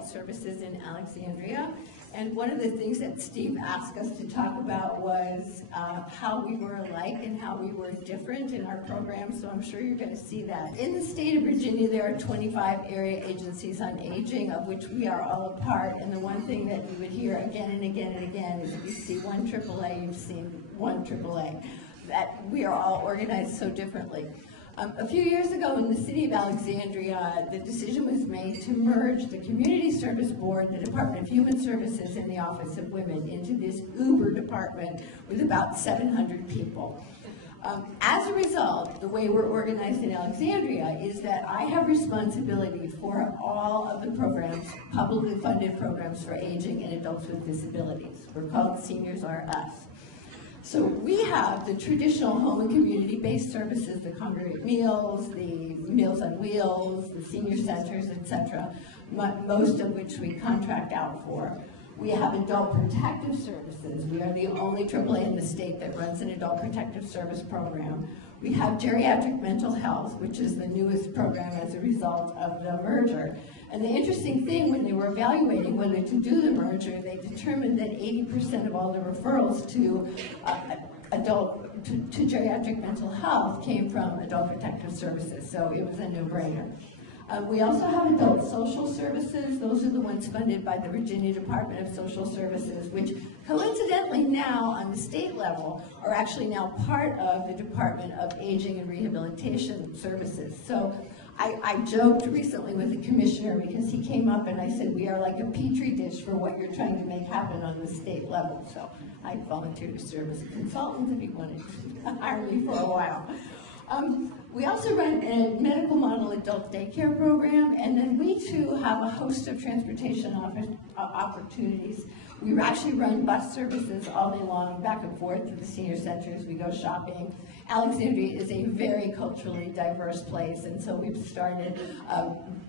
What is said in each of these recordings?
adult services in Alexandria. And one of the things that Steve asked us to talk about was how we were alike and how we were different in our program, so I'm sure you're going to see that. In the state of Virginia, there are 25 area agencies on aging, of which we are all a part, and the one thing that you would hear again and again and again is if you see one AAA, you've seen one AAA, that we are all organized so differently. A few years ago in the city of Alexandria, the decision was made to merge the Community Service Board, the Department of Human Services, and the Office of Women into this uber department with about 700 people. As a result, the way we're organized in Alexandria is that I have responsibility for all of the programs, publicly funded programs for aging and adults with disabilities. We're called Seniors Are Us. So we have the traditional home and community-based services, the congregate meals, the Meals on Wheels, the senior centers, etc., most of which we contract out for. We have adult protective services. We are the only AAA in the state that runs an adult protective service program. We have geriatric mental health, which is the newest program as a result of the merger. And the interesting thing, when they were evaluating whether to do the merger, they determined that 80% of all the referrals to geriatric mental health came from adult protective services, so it was a no-brainer. We also have adult social services. Those are the ones funded by the Virginia Department of Social Services, which coincidentally now on the state level are actually now part of the Department of Aging and Rehabilitation Services. So I joked recently with the commissioner because he came up and I said, we are like a petri dish for what you're trying to make happen on the state level. So I volunteered to serve as a consultant if he wanted to hire me for a while. We also run a medical model adult daycare program, and then we too have a host of transportation opportunities. We actually run bus services all day long, back and forth to the senior centers. We go shopping. Alexandria is a very culturally diverse place, and so we've started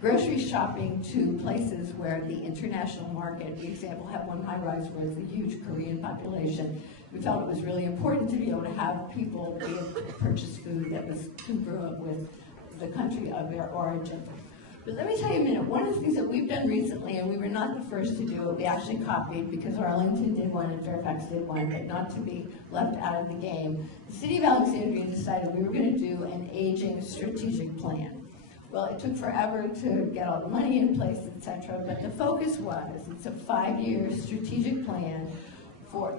grocery shopping to places where the international market, for example, have one high-rise where there's a huge Korean population. We felt it was really important to be able to have people be able to purchase food that was congruent with the country of their origin. But let me tell you a minute, one of the things that we've done recently, and we were not the first to do it, we actually copied because Arlington did one and Fairfax did one, but not to be left out of the game. The city of Alexandria decided we were going to do an aging strategic plan. Well, it took forever to get all the money in place, etc., but the focus was, it's a 5-year strategic plan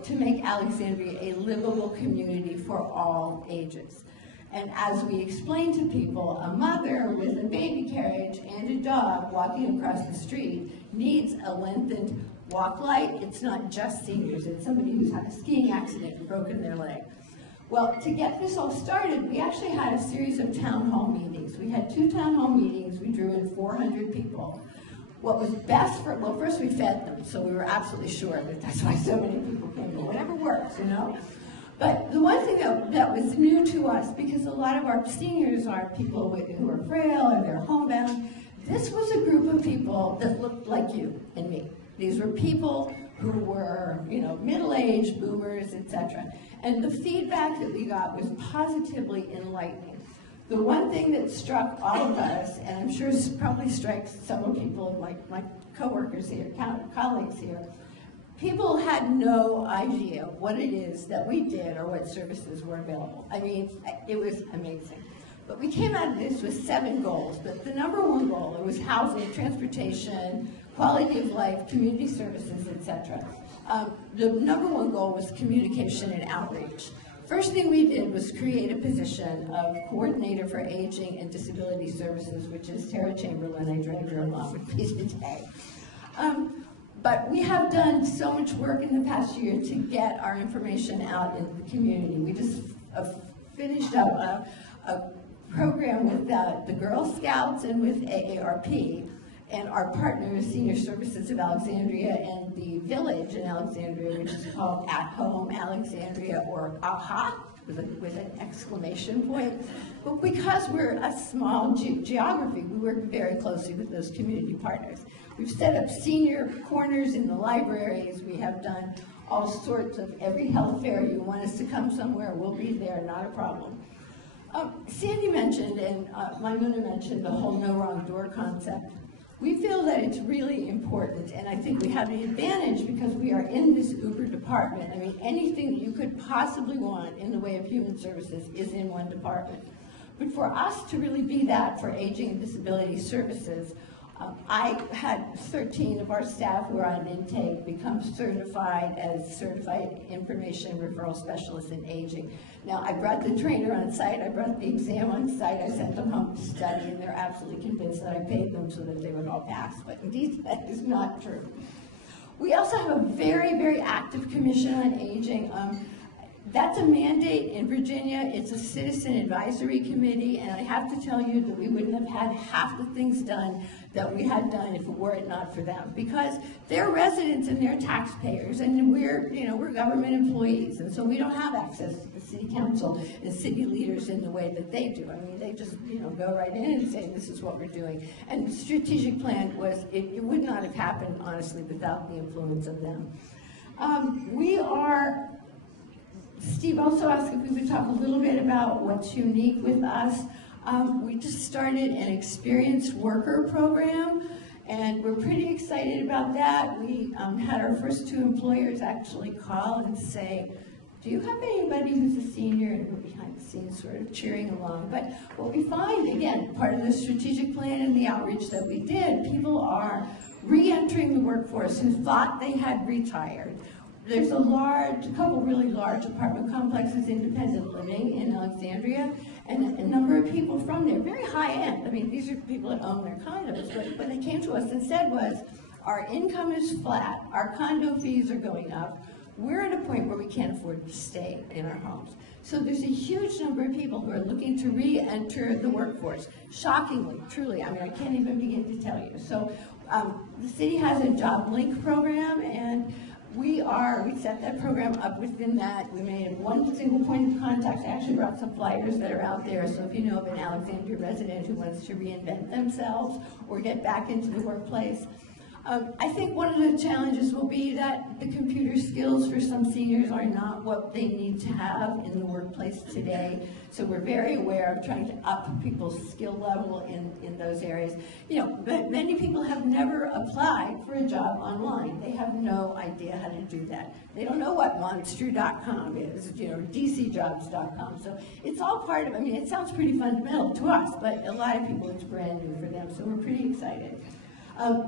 to make Alexandria a livable community for all ages. And as we explained to people, a mother with a baby carriage and a dog walking across the street needs a lengthened walk light. It's not just seniors, it's somebody who's had a skiing accident and broken their leg. Well, to get this all started, we actually had a series of town hall meetings. We had 2 town hall meetings. We drew in 400 people. What was best for, well, first we fed them, so we were absolutely sure that that's why so many people came in. Whatever works, you know? But the one thing that was new to us, because a lot of our seniors are people who are frail and they're homebound, this was a group of people that looked like you and me. These were people who were, you know, middle-aged, boomers, etc. And the feedback that we got was positively enlightening. The one thing that struck all of us, and I'm sure probably strikes several people, like my coworkers here, colleagues here, people had no idea what it is that we did or what services were available. I mean, it was amazing. But we came out of this with 7 goals, but the #1 goal, it was housing, transportation, quality of life, community services, etc. The #1 goal was communication and outreach. First thing we did was create a position of coordinator for aging and disability services, which is Tara Chamberlain. I dragged her along with me today. But we have done so much work in the past year to get our information out in the community. We just finished up a program with the Girl Scouts and with AARP, and our partner is Senior Services of Alexandria and the Village in Alexandria, which is called At Home Alexandria, or AHA, with an exclamation point. But because we're a small geography, we work very closely with those community partners. We've set up senior corners in the libraries. We have done all sorts of every health fair. You want us to come somewhere, we'll be there, not a problem. Sandy mentioned, and Maimuna mentioned, the whole no wrong door concept. We feel that it's really important, and I think we have the advantage because we are in this Uber department. I mean, anything that you could possibly want in the way of human services is in one department. But for us to really be that for aging and disability services, I had 13 of our staff who are on intake become certified as certified information referral specialists in aging. Now, I brought the trainer on site, I brought the exam on site, I sent them home to study, and they're absolutely convinced that I paid them so that they would all pass, but indeed that is not true. We also have a very, very active commission on aging. That's a mandate in Virginia. It's a citizen advisory committee, and I have to tell you that we wouldn't have had half the things done that we had done if it were not for them, because they're residents and they're taxpayers, and we're government employees, and so we don't have access to the city council and city leaders in the way that they do. I mean, they just go right in and say this is what we're doing. And the strategic plan was it would not have happened honestly without the influence of them. Steve also asked if we would talk a little bit about what's unique with us. We just started an experienced worker program, and we're pretty excited about that. We had our first 2 employers actually call and say, do you have anybody who's a senior? And we're behind the scenes sort of cheering along. But what we find, again, part of the strategic plan and the outreach that we did, people are re-entering the workforce who thought they had retired. There's a couple really large apartment complexes, independent living in Alexandria, and a number of people from there, very high end. I mean, these are people that own their condos, but what they came to us and said was, our income is flat, our condo fees are going up, we're at a point where we can't afford to stay in our homes. So there's a huge number of people who are looking to re-enter the workforce. Shockingly, truly, I mean, I can't even begin to tell you. So the city has a job link program, and we set that program up within that. We made one single point of contact. I actually brought some flyers that are out there, so if you know of an Alexandria resident who wants to reinvent themselves or get back into the workplace. I think one of the challenges will be that the computer skills for some seniors are not what they need to have in the workplace today. So we're very aware of trying to up people's skill level in those areas. But many people have never applied for a job online. They have no idea how to do that. They don't know what monster.com is, dcjobs.com. So it's all part of, it sounds pretty fundamental to us, but a lot of people it's brand new for them. So we're pretty excited.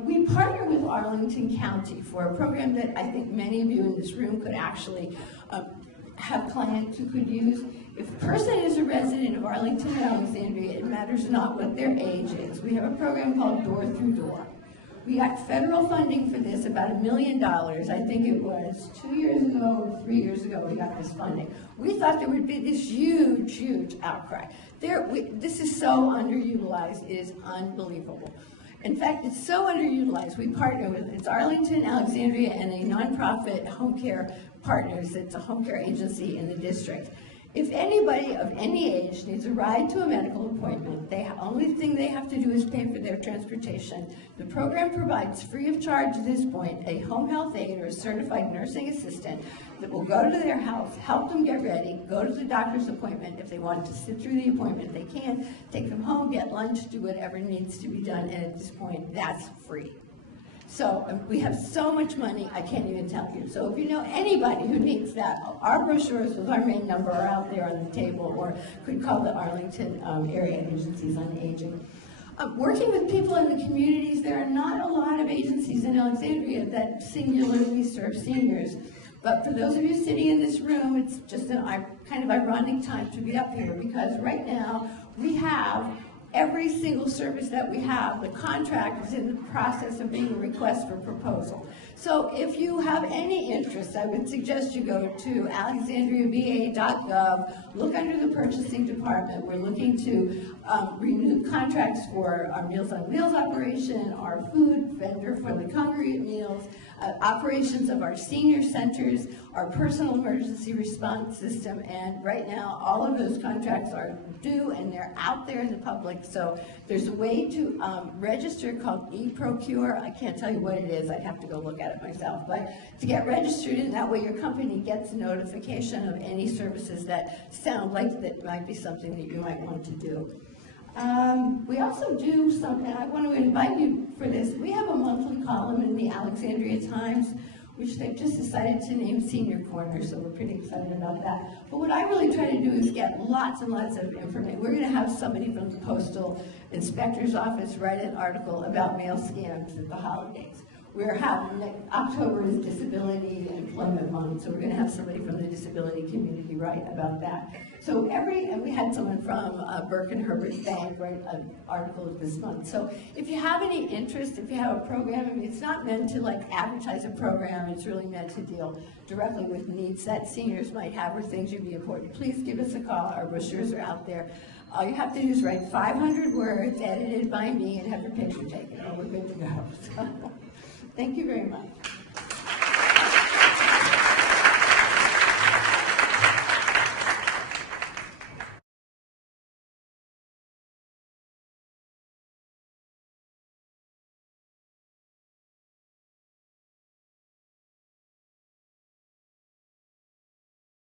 We partner with Arlington County for a program that I think many of you in this room could actually have clients who could use. If a person is a resident of Arlington and Alexandria, it matters not what their age is. We have a program called Door Through Door. We got federal funding for this, about $1 million. I think it was 2 years ago or 3 years ago we got this funding. We thought there would be this huge, huge outcry. This is so underutilized, it is unbelievable. In fact, it's so underutilized. We partner with, it's Arlington, Alexandria, and a nonprofit home care partners. It's a home care agency in the district. If anybody of any age needs a ride to a medical appointment, the only thing they have to do is pay for their transportation. The program provides free of charge at this point a home health aide or a certified nursing assistant that will go to their house, help them get ready, go to the doctor's appointment. If they want to sit through the appointment, they can. Take them home, get lunch, do whatever needs to be done, and at this point, that's free. So we have so much money, I can't even tell you. So if you know anybody who needs that, our brochures with our main number are out there on the table, or could call the Arlington area agencies on aging. Working with people in the communities, there are not a lot of agencies in Alexandria that singularly serve seniors. But for those of you sitting in this room, it's just a kind of ironic time to be up here, because right now we have every single service that we have, the contract is in the process of being a request for proposal. So if you have any interest, I would suggest you go to alexandriava.gov, look under the purchasing department. We're looking to renew contracts for our Meals on Wheels operation, our food vendor for the congregate meals, operations of our senior centers, our personal emergency response system, and right now all of those contracts are due and they're out there in the public. So there's a way to register called eProcure. I can't tell you what it is, I'd have to go look at it myself, but to get registered, and that way your company gets a notification of any services that sound like that might be something that you might want to do. We also do something, I want to invite you for this. We have a monthly column in the Alexandria Times, which they've just decided to name Senior Corner, so we're pretty excited about that. But what I really try to do is get lots and lots of information. We're going to have somebody from the Postal Inspector's Office write an article about mail scams at the holidays. We're having, October is Disability and Employment Month, so we're going to have somebody from the disability community write about that. So and we had someone from Burke and Herbert Bank write an article this month. So if you have any interest, if you have a program, I mean, it's not meant to like advertise a program, it's really meant to deal directly with needs that seniors might have or things you'd be important. Please give us a call, our brochures are out there. All you have to do is write 500 words, edited by me, and have your picture taken, and we're good to go. So, thank you very much.